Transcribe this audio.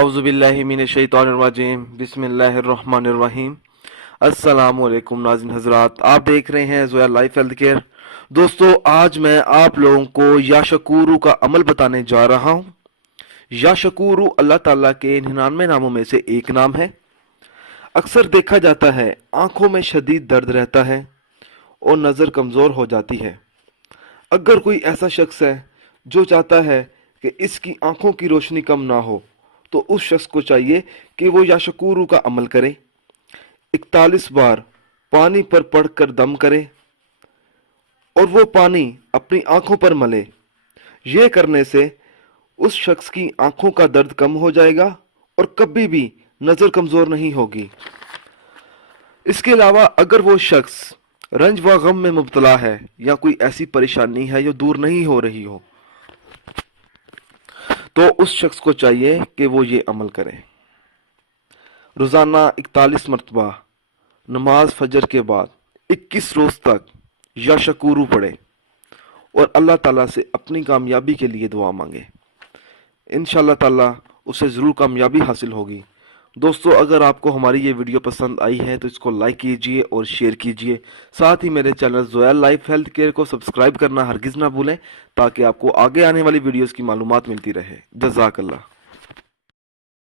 आउज़ुबिल्लाहि मिनश्शैतानिर्रजीम बिस्मिल्लाहिर्रहमानिर्रहीम। अस्सलामुअलैकुम नाज़रीन हज़रात, आप देख रहे हैं ज़ोया लाइफ हेल्थ केयर। दोस्तों, आज मैं आप लोगों को याशकूरू का अमल बताने जा रहा हूँ। याशकूरू अल्लाह ताला के 99 नामों में से एक नाम है। अक्सर देखा जाता है आंखों में शदीद दर्द रहता है और नज़र कमज़ोर हो जाती है। अगर कोई ऐसा शख्स है जो चाहता है कि इसकी आंखों की रोशनी कम ना हो, तो उस शख्स को चाहिए कि वो याशकूरू का अमल करे। 41 बार पानी पर पड़कर दम करे और वो पानी अपनी आंखों पर मले। ये करने से उस शख्स की आंखों का दर्द कम हो जाएगा और कभी भी नज़र कमज़ोर नहीं होगी। इसके अलावा अगर वो शख्स रंज व गम में मुब्तला है या कोई ऐसी परेशानी है जो दूर नहीं हो रही हो, तो उस शख्स को चाहिए कि वो ये अमल करे। रोज़ाना 41 मरतबा नमाज फजर के बाद 21 रोज़ तक याशकूरू पढ़े और अल्लाह ताला से अपनी कामयाबी के लिए दुआ मांगे। इंशाअल्लाह ताला उसे ज़रूर कामयाबी हासिल होगी। दोस्तों, अगर आपको हमारी ये वीडियो पसंद आई है तो इसको लाइक कीजिए और शेयर कीजिए। साथ ही मेरे channel Zoya life health care को सब्सक्राइब करना हरगिज़ ना भूलें, ताकि आपको आगे आने वाली वीडियोज़ की मालूमात मिलती रहे। जज़ाकल्लाह।